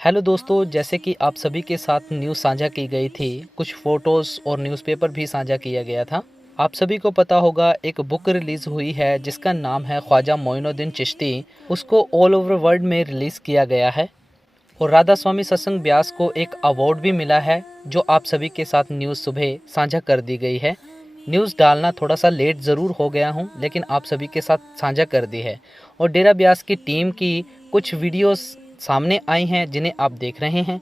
Hello दोस्तों, जैसे कि आप सभी के साथ न्यूज़ साझा की गई थी, कुछ फ़ोटोज़ और न्यूज़पेपर भी साझा किया गया था। आप सभी को पता होगा एक बुक रिलीज़ हुई है जिसका नाम है ख्वाजा मोइनुद्दीन चिश्ती। उसको ऑल ओवर वर्ल्ड में रिलीज़ किया गया है और राधा स्वामी सत्संग ब्यास को एक अवार्ड भी मिला है जो आप सभी के साथ न्यूज़ सुबह साझा कर दी गई है। न्यूज़ डालना थोड़ा सा लेट ज़रूर हो गया हूँ, लेकिन आप सभी के साथ साझा कर दी है। और डेरा ब्यास की टीम की कुछ वीडियोस सामने आई हैं जिन्हें आप देख रहे हैं,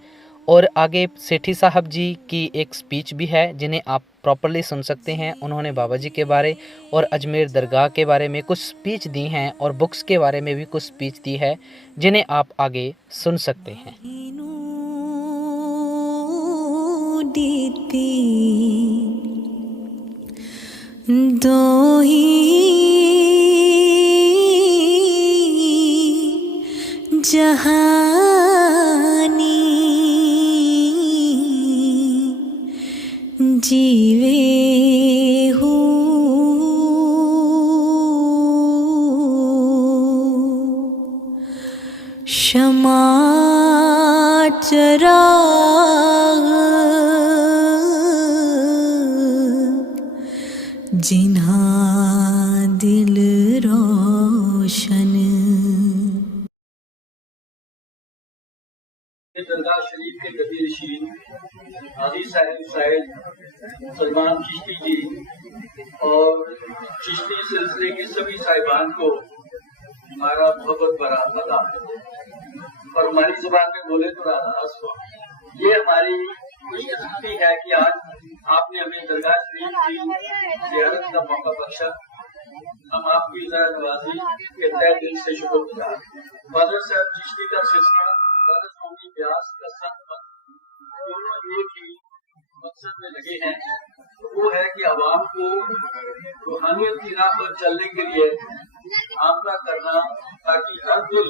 और आगे सेठी साहब जी की एक स्पीच भी है जिन्हें आप प्रॉपर्ली सुन सकते हैं। उन्होंने बाबा जी के बारे और अजमेर दरगाह के बारे में कुछ स्पीच दी हैं और बुक्स के बारे में भी कुछ स्पीच दी है जिन्हें आप आगे सुन सकते हैं। दो ही जहानी जीवे हूँ, क्षमा चराग जिन्हा दिल रोशन। दरगाह शरीफ के गदी रशीद हाजी साहिब साहिब सलमान चिश्ती जी और चिश्ती सिलसिले के सभी साहिबान को हमारा मोहब्बत भरा अदा और हमारी जुबान में बोले तो राधा। ये हमारी खुशकिस्मती है कि आज आपने हमें दरगाह शरीफ की ज़ियारत का मौका बख्शा। हम आपकी नवाजी के तहे दिल से शुक्रगुजार। ख्वाजा साहब चिश्ती का सिलसिला राधा स्वामी ब्यास का संत दोनों एक ही मकसद में लगे हैं, तो वो है कि आवाम को रूहानियत की राह पर चलने के लिए आमदा करना, ताकि हर दिल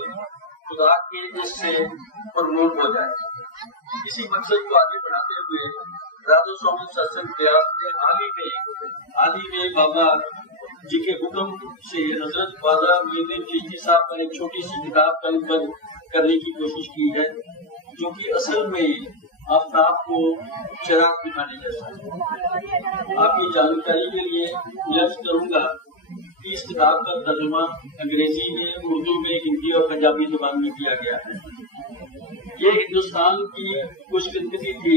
खुदा के इससे प्रमोट हो जाए। इसी मकसद को आगे बढ़ाते हुए राधा स्वामी सत्संग ब्यास ने हाल ही में बाबा जी के हुक्म से हजरत ख्वाजा मोइनुद्दीन चिश्ती साहब पर एक छोटी सी किताब कलमबंद करने की कोशिश की है, जो कि असल में आफ्ताब को चिराग दिखाने जैसा है। आपकी जानकारी के लिए अर्ज करूंगा कि इस किताब का तर्जुमा अंग्रेजी में, उर्दू में, हिंदी और पंजाबी जुबान में किया गया है। ये हिंदुस्तान की खुशकिस्मती थी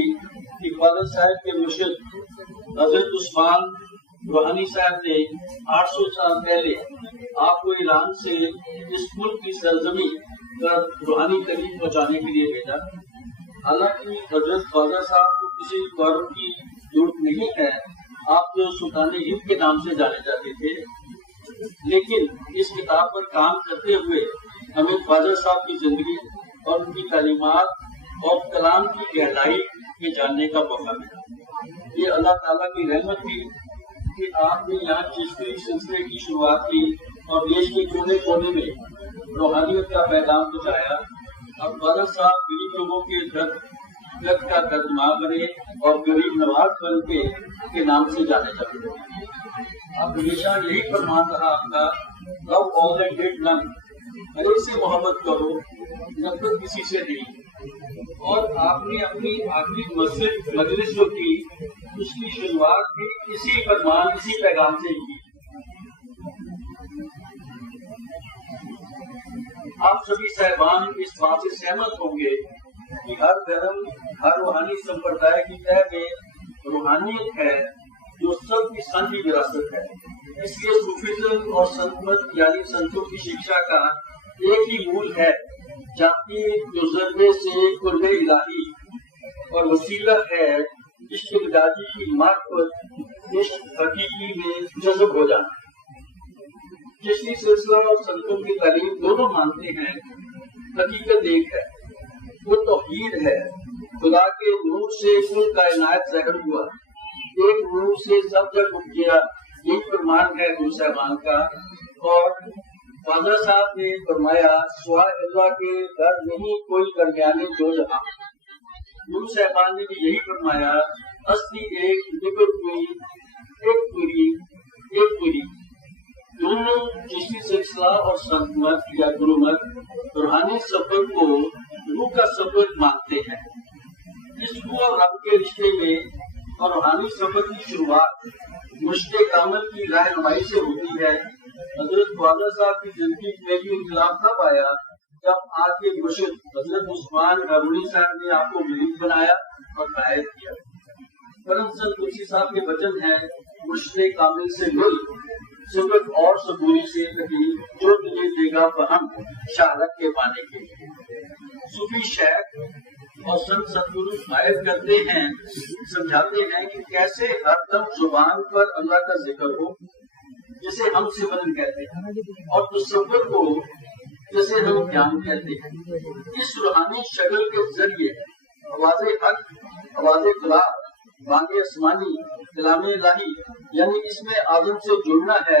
कि ख्वाजा साहब के मुर्शिद हजरत उस्मान रूहानी साहब ने 800 साल पहले आपको ईरान से इस मुल्क की सरजमी पर रूहानी तलीम पहुँचाने के लिए भेजा। हालांकि हजरत ख्वाजा साहब को किसी गौरव की जरूरत नहीं है, आप तो सुल्तान हिंद के नाम से जाने जाते थे, लेकिन इस किताब पर काम करते हुए हमें ख्वाजा साहब की जिंदगी और उनकी तालीमात और कलाम की गहराई में जानने का मौका मिला। ये अल्लाह ताला की रहमत थी कि आपने यहाँ चिश्ती सिलसिले की शुरुआत की और देश के कोने कोने में रूहानियत का पैगाम पहुँचाया। अब ख्वाजा साहब गरीब लोगों के दर्द का तर्जुमा बने और गरीब नवाज बन के नाम से जाने जाते। अब हमेशा यही फरमान रहा आपका, love all and hate none, हर एक से मोहब्बत करो, नफरत किसी से नहीं। और आपने अपनी आखिरी मस्जिद मजलिस जो की, उसकी शुरुआत भी इसी फरमान, इसी पैगाम से की। आप सभी साहिबान इस बात से सहमत होंगे कि हर धर्म, हर रूहानी संप्रदाय की तह में रूहानियत है जो सबकी साझी विरासत है। इसलिए सूफीज्म और संतमत यानी संतों की शिक्षा का एक ही मूल है, जाति गुजरने से कुर्बे इलाही, और वसीला है इश्क मिजाजी की मार्फत इश्क हकीकी में जज्ब हो जाना। चिश्ती सिलसिला और संतों की तालीम दोनों मानते हैं हकीकत एक है, वो तौहीद है। खुदा के नूर से कुल कायनात ज़ाहिर हुआ, एक नूर से सब जग उपजा, यही फरमान है गुरु साहिबान का। और ख्वाजा साहब ने फरमाया, सुहा अल्लाह के दर नहीं कोई दरमियाने दो जहां। गुरु साहिबान ने भी यही फरमाया, असली एक, निकल कोई, एक पूरी, एक पूरी। دونوں چشتی سلسلہ اور سنت مت یا گرو مت روحانی سفر کو روح کا سفر مانتے ہیں۔ اس روح اور رب کے رشتے میں اور روحانی سفر کی شروعات مرشد کامل کی رہنمائی سے ہوتی ہے۔ حضرت خواجہ صاحب کی زندگی میں بھی انقلاب تب آیا جب آپ کے مرشد حضرت عثمان غرونی صاحب نے آپ کو مرید بنایا اور قائد کیا۔ کرم چند تلسی صاحب کے وچن ہے، مرشد کامل سے مل صبر اور صبوری سے کہیں جو تجھے دے گا فہم شہرت کے پانے کے لیے۔ صوفی شیخ اور سنت ستگرو قائد کرتے ہیں، سمجھاتے ہیں کہ کیسے ہر دم زبان پر اللہ کا ذکر ہو جسے ہم سمرن کہتے ہیں، اور تصور کو جسے ہم دھیان کہتے ہیں۔ اس روحانی شکل کے ذریعے آواز حق، آواز خدا، بانگ آسمانی، کلام الہی یعنی اس میں آدم سے جڑنا ہے،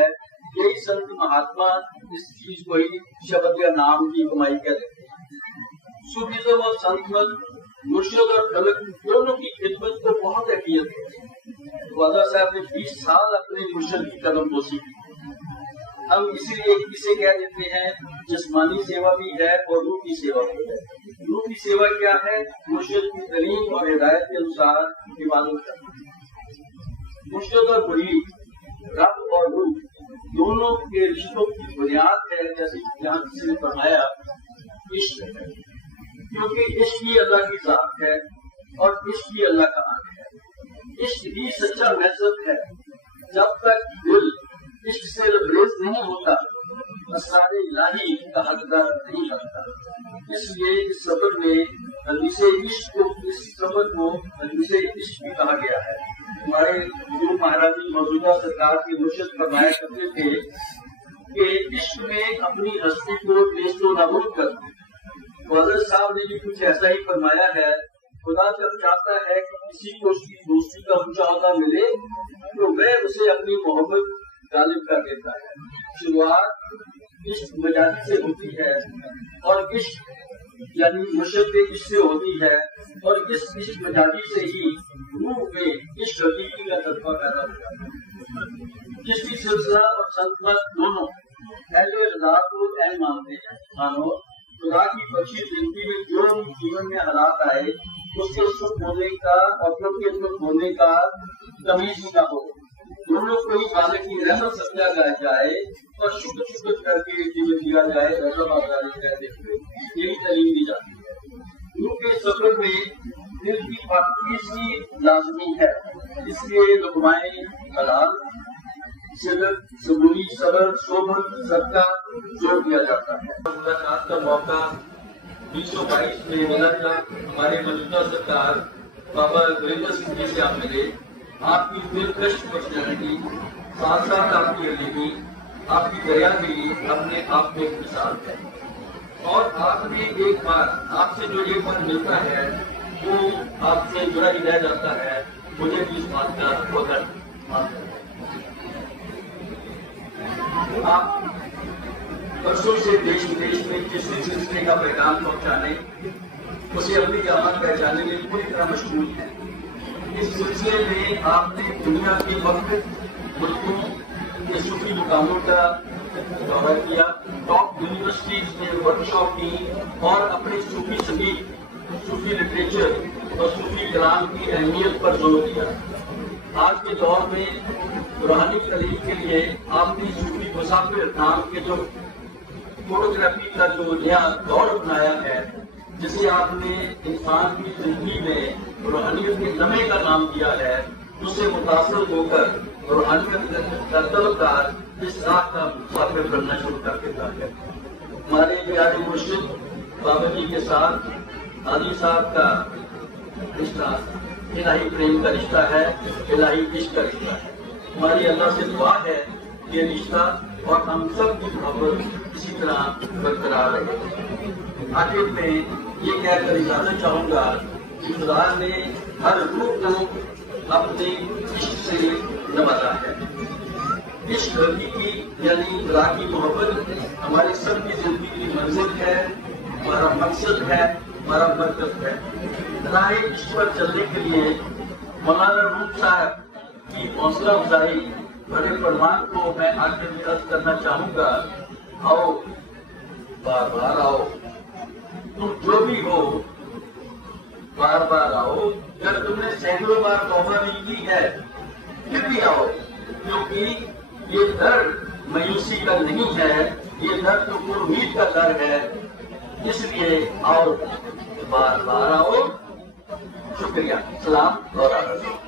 یہی سنت مہاتما اس چیز کو ہی شبد یا نام کی کمائی کہتے ہیں۔ صوفیزم اور سنت مت مرشد اور خلق دونوں کی خدمت کو بہت اہمیت ہے۔ خواجہ صاحب نے 20 سال اپنے مرشد کی قدم بوسی کی۔ ہم اسی لیے اسے کہہ دیتے ہیں جسمانی سیوا بھی ہے اور روح کی سیوا بھی ہے۔ روح کی سیوا کیا ہے؟ مرشد کی تعلیم اور ہدایت کے انوسار عبادت کرنا۔ مرشد اور مرید، رب اور روح دونوں کے رشتوں کی بنیاد ہے، جیسے یہاں کسی نے فرمایا عشق ہے، کیونکہ عشق ہی اللہ کی ذات ہے اور عشق ہی اللہ کا حق ہے۔ عشق ہی سچا مذہب ہے۔ جب تک دل عشق سے لبریز نہیں ہوتا، اسرار الہی کا حقدار نہیں بنتا۔ اس لیے اس سفر میں حدیث عشق کو، اس سفر کو حدیث عشق بھی کہا گیا ہے۔ ہمارے گرو مہاراج جی موجودہ سرکار کے مرشد فرمایا کرتے تھے کہ عشق میں اپنی ہستی کو نیست و نابود کر دو۔ خواجہ صاحب نے بھی کچھ ایسا ہی فرمایا ہے، خدا جب چاہتا ہے کہ کسی کو اس کی دوستی کا اونچا عہدہ ملے تو وہ اسے اپنی محبت غالب کر دیتا ہے۔ شروعات عشق مجازی سے ہوتی ہے اور عشق یعنی مرشد کے عشق سے ہوتی ہے، اور اس عشق مجازی سے ہی روح میں عشق حقیقی کا جذبہ پیدا ہوتا ہے۔ چشتی سلسلہ اور سنت مت دونوں اہل رضا کو اہل مانتے ہیں۔ مانو خدا کی بخشی زندگی میں جو بھی جیون میں حالات آئے اس کے سکھ ہونے کا اور خود کے سکھ ہونے کا تمیز ہی نہ ہو، دونوں کو ہی مالک کی رحمت سمجھا جائے اور شکر کر کے جیون جیا جائے، رضا بازاری کہتے ہوئے یہی تعلیم دی جاتی ہے۔ روح کے سفر میں دل کی پاکیزگی لازمی ہے، اس لیے لقمائے حلال، صدق، صبوری، صبر، صحبت، صدقہ جوڑ دیا جاتا ہے۔ ملاقات کا موقع 1922 میں ملا جب ہمارے موجودہ سرکار بابا گریندر سنگھ جی سے آپ ملے۔ آپ کی دلکش پرسنالٹی، ساتھ ساتھ آپ کی علیمی، آپ کی دریا گیری اپنے آپ میں ایک مثال ہے، اور آپ نے ایک بار آپ سے جو ایک بار ملتا ہے وہ آپ سے جڑا ہی رہ جاتا ہے۔ مجھے بھی اس بات کا فخر حاصل ہے۔ آپ برسوں سے دیش ودیش میں کسی سلسلے کا پیغام پہنچانے، اسے اپنی جماعت پہچانے میں پوری طرح مشغول ہیں۔ اس سلسلے میں آپ نے دنیا کے مختلف ملکوں کے صوفی مقاموں کا دورہ کیا، ٹاپ یونیورسٹیز میں ورکشاپ کی اور اپنے صوفی سنگیت، صوفی لٹریچر اور صوفی کلام کی اہمیت پر زور دیا۔ آج کے دور میں روحانی تعلیم کے لیے آپ نے صوفی مسافر نام کے جو فوٹوگرافی کا جو نیا دور اپنایا ہے، جسے آپ نے انسان کی زندگی میں روحانیت کے لمحے کا نام دیا ہے، اس سے متاثر ہو کر روحانیت کا طلبگار اس راہ کا مسافر بننا شروع کر دیتا ہے۔ ہمارے پیارے مرشد بابا جی کے ساتھ حاجی صاحب کا رشتہ الہی پریم کا رشتہ ہے، الہی عشق کا رشتہ ہے۔ ہماری اللہ سے دعا ہے کہ یہ رشتہ اور ہم سب کی محبت اسی طرح برقرار رہے۔ آخر میں یہ کہہ کر اجازت چاہوں گا کہ خدا نے ہر روح کو اپنے عشق سے نوازا ہے۔ عشق حقیقی یعنی خدا کی محبت ہماری سب کی زندگی کی منزل ہے، ہمارا مقصد ہے، ہمارا مرکز ہے۔ راہ عشق پر چلنے کے لیے مولانا روم صاحب کی حوصلہ افزائی बड़े प्रधान को मैं आगे विकास करना चाहूंगा, आओ बार बार आओ, तुम जो भी हो बार बार आओ। जब तुमने सैकड़ों बार तौबा नहीं की है फिर भी आओ, क्योंकि ये दर मायूसी का नहीं है, ये दर तो उम्मीद का दर है। इसलिए आओ, बार बार आओ। शुक्रिया, सलाम और आदर।